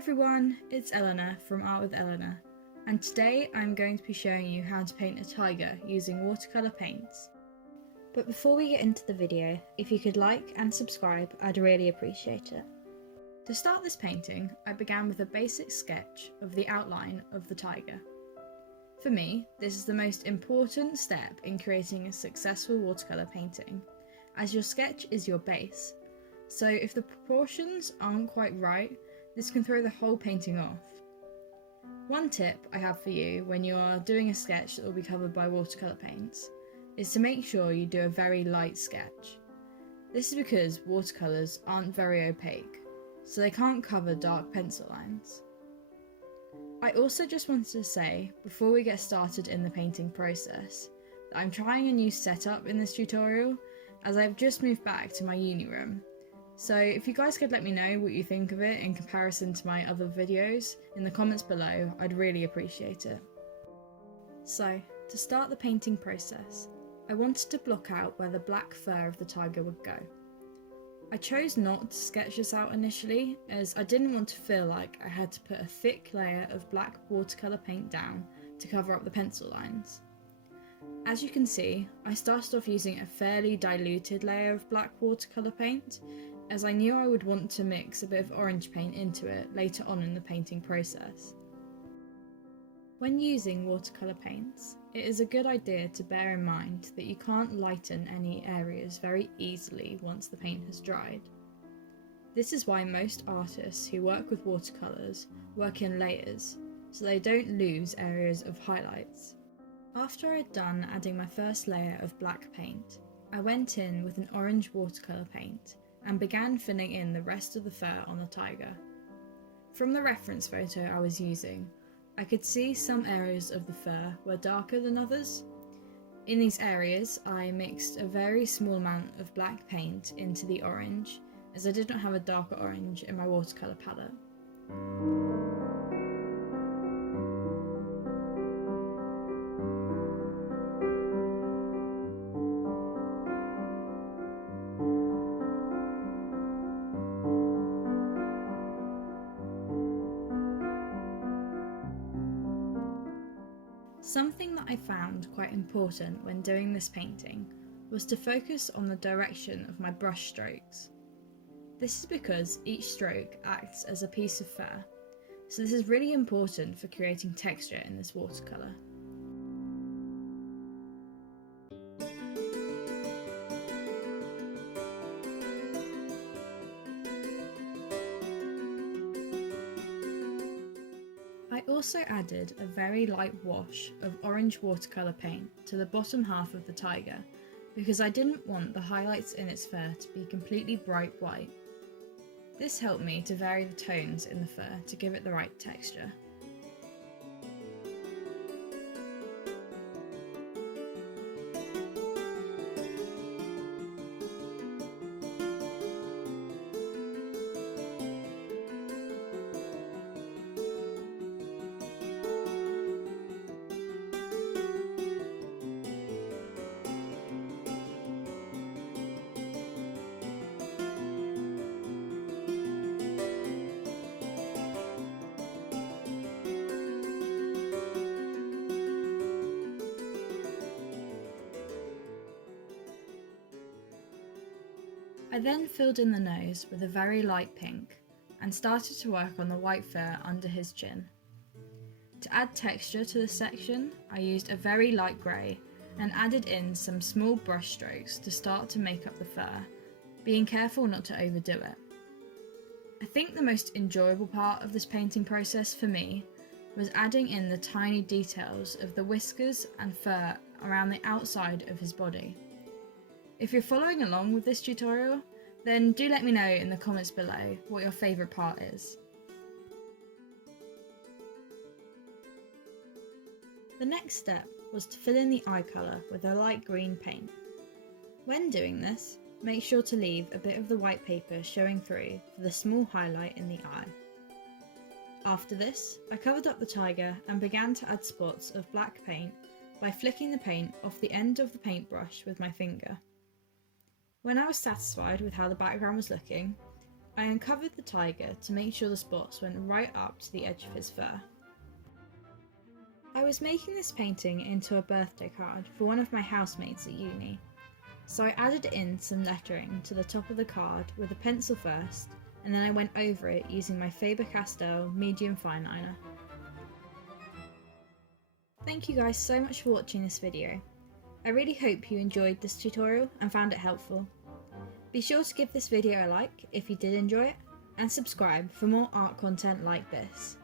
everyone, it's Eleanor from Art with Eleanor, and today I'm going to be showing you how to paint a tiger using watercolour paints. But before we get into the video, if you could like and subscribe, I'd really appreciate it. To start this painting, I began with a basic sketch of the outline of the tiger. For me, this is the most important step in creating a successful watercolour painting, as your sketch is your base. So if the proportions aren't quite right, this can throw the whole painting off. One tip I have for you when you are doing a sketch that will be covered by watercolour paints is to make sure you do a very light sketch. This is because watercolours aren't very opaque, so they can't cover dark pencil lines. I also just wanted to say, before we get started in the painting process, that I'm trying a new setup in this tutorial, as I've just moved back to my uni room. So if you guys could let me know what you think of it in comparison to my other videos in the comments below, I'd really appreciate it. So, to start the painting process, I wanted to block out where the black fur of the tiger would go. I chose not to sketch this out initially, as I didn't want to feel like I had to put a thick layer of black watercolour paint down to cover up the pencil lines. As you can see, I started off using a fairly diluted layer of black watercolour paint, as I knew I would want to mix a bit of orange paint into it later on in the painting process. When using watercolour paints, it is a good idea to bear in mind that you can't lighten any areas very easily once the paint has dried. This is why most artists who work with watercolours work in layers, so they don't lose areas of highlights. After I'd done adding my first layer of black paint, I went in with an orange watercolour paint and began filling in the rest of the fur on the tiger. From the reference photo I was using, I could see some areas of the fur were darker than others. In these areas, I mixed a very small amount of black paint into the orange, as I did not have a darker orange in my watercolour palette. Something that I found quite important when doing this painting was to focus on the direction of my brush strokes. This is because each stroke acts as a piece of fur, so this is really important for creating texture in this watercolour. I also added a very light wash of orange watercolour paint to the bottom half of the tiger because I didn't want the highlights in its fur to be completely bright white. This helped me to vary the tones in the fur to give it the right texture. I then filled in the nose with a very light pink and started to work on the white fur under his chin. To add texture to this section, I used a very light grey and added in some small brush strokes to start to make up the fur, being careful not to overdo it. I think the most enjoyable part of this painting process for me was adding in the tiny details of the whiskers and fur around the outside of his body. If you're following along with this tutorial, then do let me know in the comments below what your favourite part is. The next step was to fill in the eye colour with a light green paint. When doing this, make sure to leave a bit of the white paper showing through for the small highlight in the eye. After this, I covered up the tiger and began to add spots of black paint by flicking the paint off the end of the paintbrush with my finger. When I was satisfied with how the background was looking, I uncovered the tiger to make sure the spots went right up to the edge of his fur. I was making this painting into a birthday card for one of my housemates at uni, so I added in some lettering to the top of the card with a pencil first, and then I went over it using my Faber-Castell medium fine liner. Thank you guys so much for watching this video. I really hope you enjoyed this tutorial and found it helpful. Be sure to give this video a like if you did enjoy it, and subscribe for more art content like this.